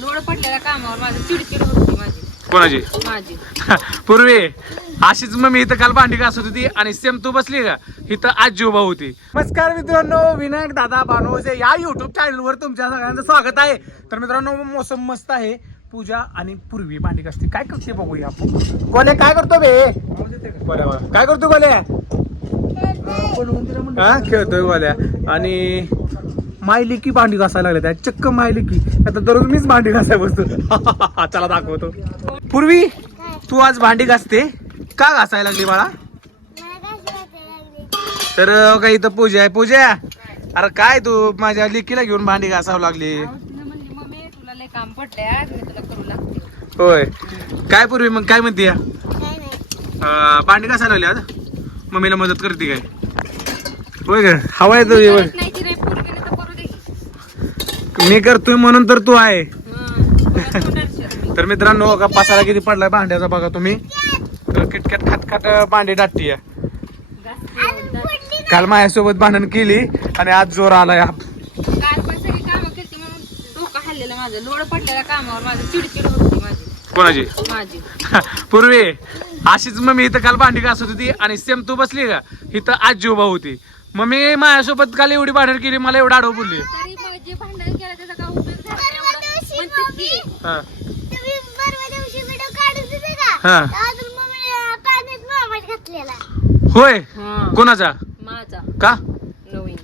Load पडलेल्या कामावर माझं चिडचिड होती माझी. कोणाची? माझी. पूर्वी अशीच मग मी इथं काल भांडी घासत होती आणि सेम तू बसली का? इथं आजी उभा होती. नमस्कार मित्रांनो विनायक दादा बानोजे या युट्यूब चॅनलवर तुमच्या सगळ्यांचं स्वागत आहे. तर मित्रांनो मोसम मस्त आहे. पूजा आणि पूर्वी भांडी घासते काय करते बघूया आपण? गोले काय करतो बे? बरं. काय करतो गोल्या? हा खेळतोय गोल्या. आणि मायली की भांडी घासायला लागले त्या चक्क मायली की आता दररोज मीच भांडी घासायला बसतो. चला दाखवतो. पूर्वी तू आज भांडी घासते? का घासायला लागली बाळा? तर काही काय इथं पूजा आहे. पूजा? अरे काय तू माझ्या लेकीला घेऊन भांडी घासावं लागली? काम होय. काय पूर्वी मग? काय म्हणते या? भांडी घासायला लागली आज? मम्मीला मदत करते काय? होय का? हवा आहे तुझी करत नाही की नाही पोरगीने तर करू दे मी करतोय म्हणून तर तू आहे. तर मित्रांनो का पसारा किती पडलाय भांड्याचा बघा तुम्ही. तर किटकॅट खात भांडी दाटती काल माझ्यासोबत भांडण केली आणि आज जोर आलाय कोणाची? पूर्वी अशीच मग मी इथं काल भांडी घासत होती आणि सेम तू बसली का? इथं आजी उभा होती. मग मी माझ्यासोबत काल एवढी भांडण केली मला एवढं आडव बोलली तरी मग जे भांडण केलं त्याचा काय उपयोग झाला एवढं म्हणतात की हा. तुम्ही परवा दिवशी व्हिडिओ काढत होते का हा. अजून मम्मी पाण्यात मोबाईल घातलेला. होय? हं, कोणाचा? माझा. का? नवीन.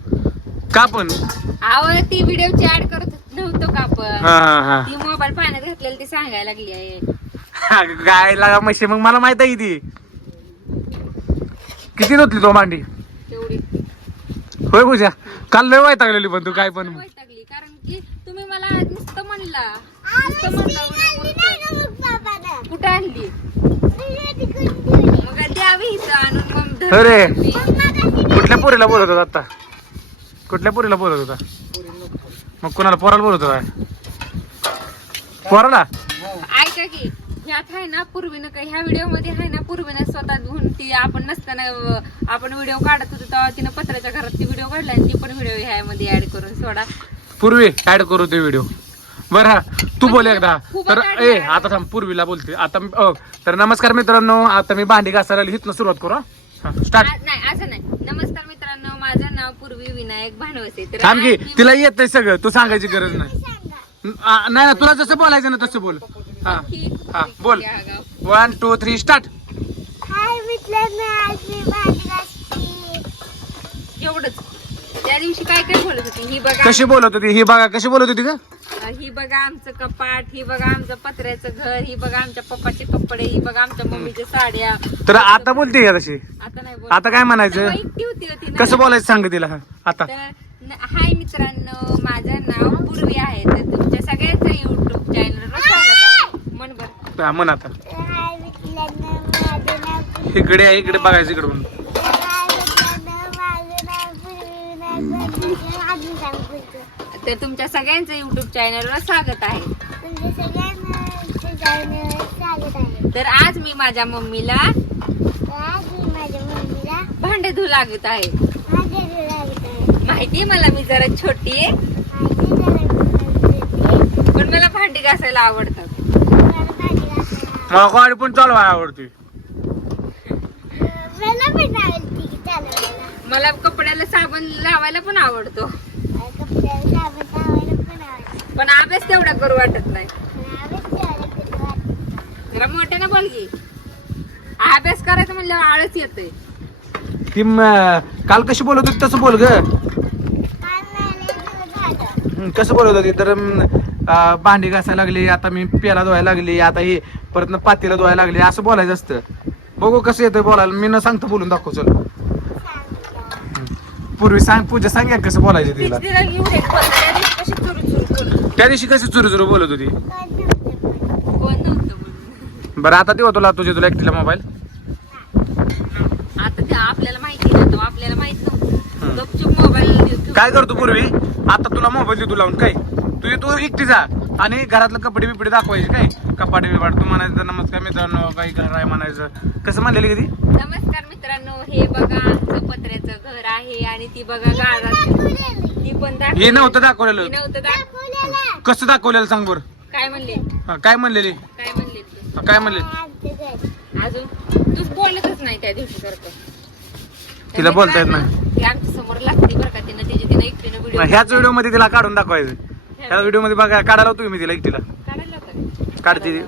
का पण? अहो ती व्हिडिओची ऍड करत नव्हतो का आपण हा हा हा. ती मोबाईल पाण्यात घातलेली ती सांगायला लागली आहे. हा, काय लागा म्हशी मग मला माहीत आहे ती. किती धुतली तो भांडी तेवढी. होय पूजा? काल लय वैतागलेली पण तू काय पण वैतागली कारण की तुम्ही मला आज नुसतं म्हणला कुठं आणली. मग द्यावी इथं आणून मग अरे. कुठल्या पोरीला बोलत होता आता? कुठल्या पोरीला बोलत होता? मग कोणाला पोराला बोलत होता? पोराला? ऐका की ह्यात आहे ना पूर्वीनं काही ह्या व्हिडिओमध्ये आहे ना पूर्वीनं स्वतः धुवून ती आपण नसताना अं, आपण व्हिडिओ काढत होतो तेव्हा तिनं पत्राच्या घरात ती व्हिडिओ काढला आणि ती पण व्हिडिओ ह्यामध्ये ऍड करून सोडा. पूर्वी ऍड करू ते व्हिडिओ. बर हा तू बोल एकदा. खूप तर ए. आता थांब पूर्वीला बोलते. आता मी- अ, तर नमस्कार मित्रांनो आता मी भांडी घासायला इथनं सुरुवात करू हा. स्टार्ट आ- नाही असं नाही. नमस्कार मित्रांनो माझं नाव पूर्वी विनायक भानवसे. तर थांब की आज मी- तिला येत सगळं तू सांगायची गरज नाही. आ, नाही ना तुला जसं बोलायचं ना तसं बोल. हा. हा बोल. गाव. One two three start hi मित्रांनो आज मी भांडी घासते. एवढंच. त्या दिवशी काय काय बोलत होती? ही बघा. कशी बोलत होती? ही बघा कशी बोलत होती का ही बघा आमचं कपाट ही बघा आमचं पत्र्याचं घर ही बघा आमच्या पप्पाचे कपडे ही बघा आमच्या मम्मीच्या साड्या. तर आता बोलते का तशी? आता नाही बोल आता काय म्हणायचं? एकटी होती होती ना. कसं बोलायचं सांग तिला? हा, आता. तर न- हाय मित्रांनो माझं नाव पूर्वी आहे तर तुमच्या सगळ्यांचं युट्यूब चॅनलवर स्वागत आहे. मन बर. हा, म्हण आता. हाय मित्रांनो माझं नाव इकडे आहे इकडे बघायचं इकडे म्हणून हाय मित्रांनो माझं नाव पूर्वी विनायक भानवसे. अजून सांग पुढचं. तर तुमच्या सगळ्यांचं युट्यूब चॅनलवर स्वागत आहे तुमच्या सगळ्यांना चॅनलवर स्वागत आहे. तर आज मी माझ्या मम्मीला भांडे धुऊ लागत आहे. माहितीये मला मी जरा छोटी आहे. पण मला भांडी घासायला आवडतात. मला गाडी पण चालवायला आवडते. मला कपड्याला साबण लावायला पण आवडतो. मला कपड्याला साबण लावायला पण अभ्यास तेवढा करू वाटत नाही. जरा मोठ्यानं बोल की. अभ्यास करायचं म्हणल्यावर आळस येतोय. ती म- काल कशी बोलत होती तसं बोल ग. कसं बोलत होती? तर भांडी घासायला लागली आता मी पेला धुवायला लागली आता ही परत पातीला धुवायला लागली असं बोलायचं असतं. बघू कसं येतंय बोलायला. मी न सांगतो बोलून दाखव चल. पूर्वी सांग पूजा सांग कसं बोलायचं तिला. त्या दिवशी कशी चुरू चुरू करू? त्या दिवशी कशी चुरू चुरू बोलत होती? कोण नव्हतं म्हणून. बरं आता देऊ तुला तुझ्या तुला एकटीला मोबाईल आता ते आपल्याला माहिती नव्हतं आपल्याला माहीत नव्हतं. गपचूप मोबाईल काय करतो पूर्वी? आता तुला मोबाईल देतो लावून काय? तू तू एकटी जा. आणि घरातलं कपडे बिपडे दाखवायचे काय? कपाटे बिपाट तू म्हणायचं नमस्कार मित्रांनो काही घर आहे म्हणायचं. कसं म्हणलेली कधी? नमस्कार मित्रांनो हे बघा आमचं पत्र्याचं आहे आणि ती बघा दाखवलेलं. ती पण हे दाखवली. नव्हतं दाखवलेलं. नव्हतं दाख- दाखवलेलं. कसं दाखवलेलं सांग बरं? काय म्हणले? हा, काय म्हणलेली? काय म्हणले तू? हा, काय म्हणले. अजून? तूच बोलतच नाही त्या दिवशी सारखं. तिला बोलता येत नाही. ती आमच्यासमोर लागते बरं का तिनं तिची तिनं एकटीनं व्हिडिओ ह्याच व्हिडिओमध्ये तिला काढून दाखवायचं. ह्या व्हिडिओमध्ये बघा काढायला होतो मी तिला एकटीला. काढायला होता का? काढते ती.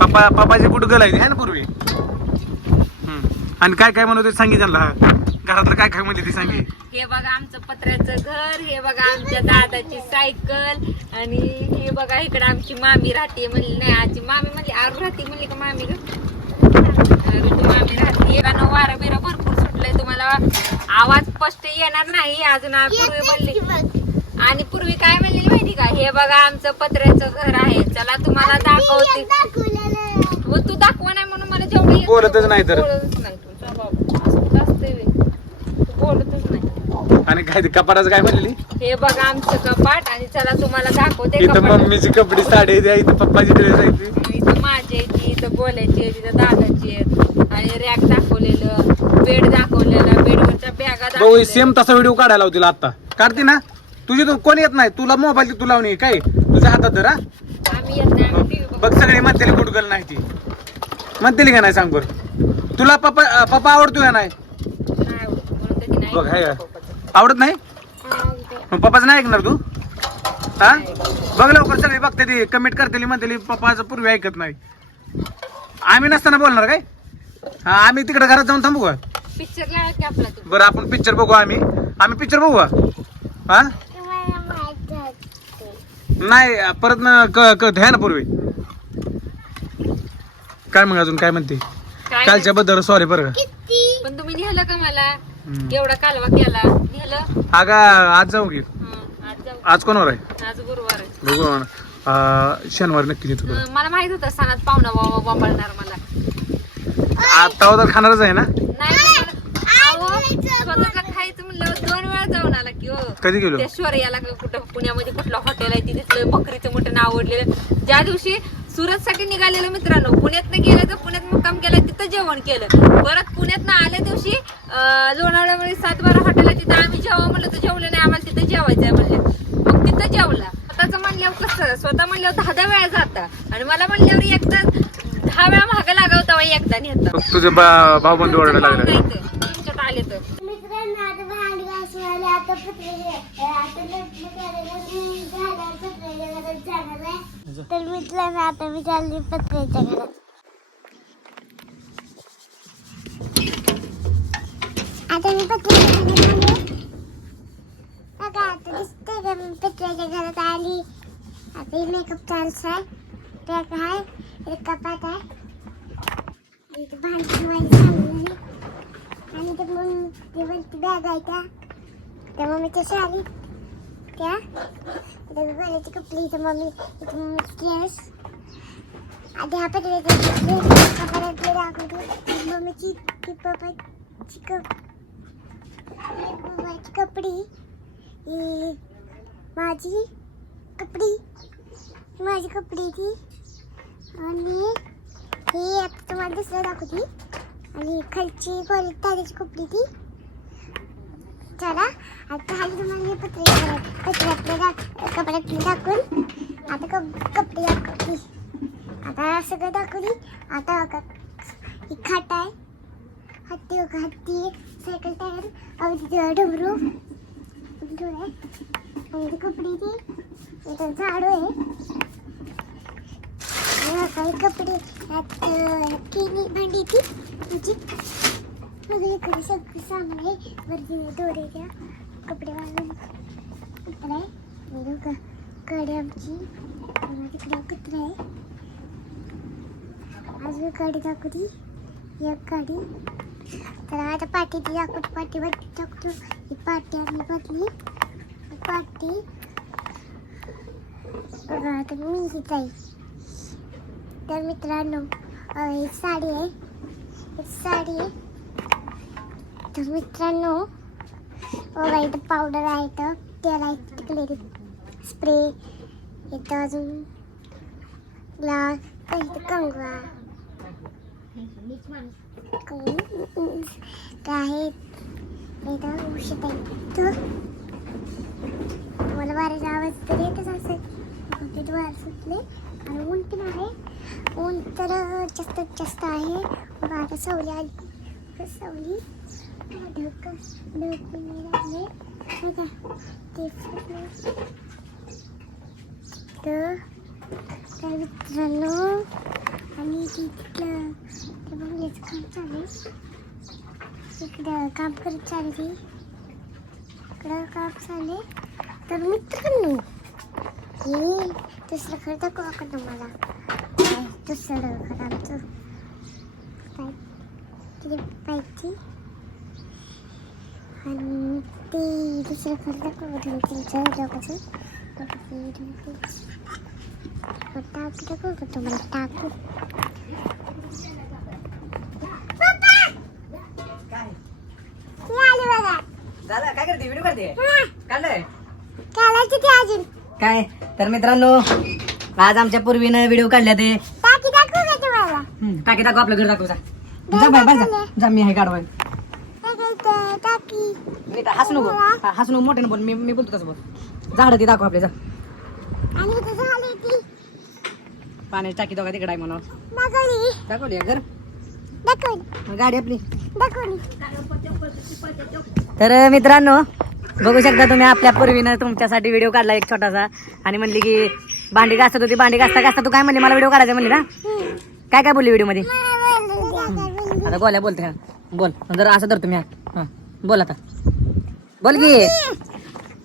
पप्पा पप्पाची कुठं गलायची आहे ना पूर्वी? हम्म. आणि काय काय म्हणत होते? सांगी त्यांना. घरातलं काय काय म्हणते ती सांगी. हे. बघा आमचं पत्र्याचं घर हे बघा आमच्या दादाची सायकल आणि हे बघा इकडे आमची मामी राहते म्हणली. नाही आजी मामी म्हणली आरू राहते म्हणली का मामी ऋतू मामी राहते. वारं बिरं भरपूर सुटलंय तुम्हाला. आवाज स्पष्ट येणार नाही अजून पूर्वी बघ. आणि पूर्वी काय म्हणलेली माहिती का? हे बघा आमचं पत्र्याचं घर आहे. चला तुम्हाला दाखवते. तू दाखवा नाही म्हणून मला जेवढं बोलतच नाही तर. बोलतच नाही तू. जा बाबा. असं कुठं असतंय बे? तू बोलतच नाही. आणि काय ते कपाटाचं काय म्हणलेली? हे बघा आमचं कपाट आणि चला तुम्हाला दाखवते इथं मम्मीची कपडी साडी द्या इथं पप्पाची ड्रेस आहे ती. इथं माझी आहे ती इथं बोलायची आहे तिथं दादाची आहे. आणि रॅक दाखवलेलं बेड दाखवलेलं बेडवरच्या बॅगा भाऊ दाखवलेल्या. सेम तसा व्हिडिओ काढायला होती आता काढते ना? तुझी तू कोण येत नाही? तुला मोबाईल तू लावणी काय? तुझ्या हातात धर आम्ही येत नाही आम्ही बघ सगळे म्हणतेली गुडगल नाही ती. म्हणतेली का नाही सांग बरं? तुला पप्पा अं, पप्पा आवडतो का नाही नाही आवडत. म्हणून तर ती नाही बघ, हाय. आवडत नाही. मग पप्पाचं नाही ऐकणार तू? हा? बघ लवकर सगळे बघते ती. कमेंट करतेली म्हणतेली पप्पाचं पूर्वी ऐकत नाही. आम्ही नसताना बोलणार काय? हा आम्ही तिकडे घरात जाऊन थांबू का? पिक्चर बरं आपण पिक्चर बघू आम्ही. आम्ही पिक्चर बघू का? हा. नाही परत न क क ध्या ना पूर्वी. काय मग अजून काय म्हणते? कालच्या बद्दल सॉरी बरं पण तुम्ही नेलं का मला. एवढा कालवा केला नेलं. अगा आज जाऊ की. हं, आज जाऊ. आज कोणावर आहे? आज गुरुवार आहे. बघू ना. अं, शनिवार नक्की देतो तुला. मला माहीत होतं सणात पाहुणा वा- वापरणार मला. आता तर खाणारच आहे ना? नाही अहो, स्वतःला खायचं म्हणलं दोन वेळा जाऊन आला की हो. कधी गेलो? त्या शौर्याला कुठं? पुण्यामध्ये कुठलं हॉटेल आहे तिथे तिथलं बकरीचं मटण आवडलेलं ज्या दिवशी सुरत साठी निघालेलं मित्रांनो. पुण्यात गेलं तर पुण्यात मुक्काम केला तिथं जेवण केलं. परत पुण्यात आल्या दिवशी लोणावळ्यामध्ये सात बारा हॉटेल आहे तिथं आम्ही जेव्हा म्हणलं तर जेवलं नाही आम्हाला तिथं जेवायचं आहे म्हणलं. मग तिथं जेवला. स्वतःचं म्हणल्यावर कसं स्वतः म्हणल्यावर दहा दहा वेळा जाता. आणि मला म्हणल्यावर एकदा दहा वेळा महाग लागावता एकदा नेता तुझे भाऊ बंधू ओरडायला लागले. तुमच्यात आले तर. आता तर घासून ना आता मी घरात आता मी चालली पत्र्याच्या घरात. आता मी पत्र्याच्या घरात बघा आता दिसते का मी पत्र्याच्या घरात आली? आता ही मेकअप चालू आहे. बॅग आहे एक कपाट आहे. आणि इथे भांडी आणि ते मग ते बॅग आहे त्या मम्मीच्या शाळेत त्या. त्या गळ्याची कपडी इथं मम्मी इथं मम्मी केस आधी हा पत्र्याचे दाखवतो मम्मीची ती पप्पाची कप ही पप्पाची कपडी. ही माझी कपडी ही माझी कपडी ती. आणि ही आता तुम्हाला दुसरं दाखवते. आणि खालची कॉलेज ताऱ्याची कपडी ती. झाला आता खाली तुम्हाला हे पत्रे पत्र्यातले दाख कपड्यातले दाखवून. आता कप कपडे दाखवली आता सगळं दाखवली आता ही खाट आहे. हत्ती हत्ती. सायकल टायर अवधी डमरू आहे. कपडे ती. इथं झाडू आहे. काही कपडे. भांडी ती. तुझी. वगैरे इकडे सगळं सामान आहे दोरे द्या कपडे वाळून. कुत्रा आहे. का गाडी आमची. तिकडे कुत्रा आहे. अजून गाडी दाखवली एक गाडी. तर आता पाठीची दाखवतो. पाठी वरती टाकतो. ही पाठी आम्ही बदली. पाठी. बघा आता मी हीच आहे तर मित्रांनो एक साडी आहे. एक साडी आहे. तर मित्रांनो व्हाईट पावडर आहे इथं तेल आहे तिकडे स्प्रे इथं अजून ग्लास इथं कंगवा. आहे इथं औषध आहे. इथं मला वाऱ्याचा आवाज तर येतच असेल. तिथे वार सुटले आणि ऊन पण आहे. ऊन तर जास्तीत जास्त आहे. बघा आता सावली आली. सावली. ढग ढग बघा ते तर काय मित्रांनो आणि तिथलं ते बघण्याचं काम चालू इकडं काम करत चालली इकडं काम चालले तर मित्रांनो हे दुसरं खरं दाखवा. का तुम्हाला दुसरं घर आमचं. काय तिथे पाहिजे आणि ते दुसरं टाकू का तुम्हाला काय करते? व्हिडिओ करते काढलंय? काढायचं ते अजून. काय? तर मित्रांनो आज आमच्या पूर्वीनं व्हिडिओ काढल्या ते. टाकी दाखवू का तुम्हाला? टाकी दाखव आपलं घर दाखव जा. जा बाय बाय जा. जा मी आहे काढवाय तर हसू नको. हा, हसू नको मोठे बोल. मी मी बोलतो तसं बोल. झाड ती दाखव आपल्या जा. आणि इथं झाली ती. पाण्याची टाकी दोघा तिकडे आहे म्हणून. दाखवली. दाखवली का घर? दाखवली. गाडी आपली. दाखवली. तर मित्रांनो बघू शकता तुम्ही आपल्या पूर्वीनं तुमच्यासाठी व्हिडिओ काढला एक छोटासा. आणि म्हणली की भांडी घासत होती भांडी घासता घासता तू काय म्हणली? मला व्हिडिओ काढायचा म्हणली ना? काय काय बोलली व्हिडिओमध्ये? आता गोल्या बोलते हा. बोल. जर असं धर तुम्ही हा. बोल आता. बोल की.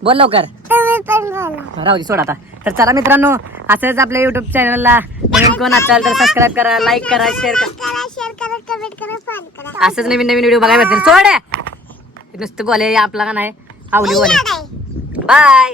बोल लवकर. बोला. राहू दे सोड आता. तर चला मित्रांनो असंच आपल्या युट्यूब चॅनलला नवीन कोण असाल तर सबस्क्राईब करा लाईक करा शेअर करा. करा शेअर करा कमेंट करा फॉलो करा. असंच नवीन नवीन व्हिडिओ बघायला भेटतील सोड! नुसतं गोले आपला का नाही? Bye bye bye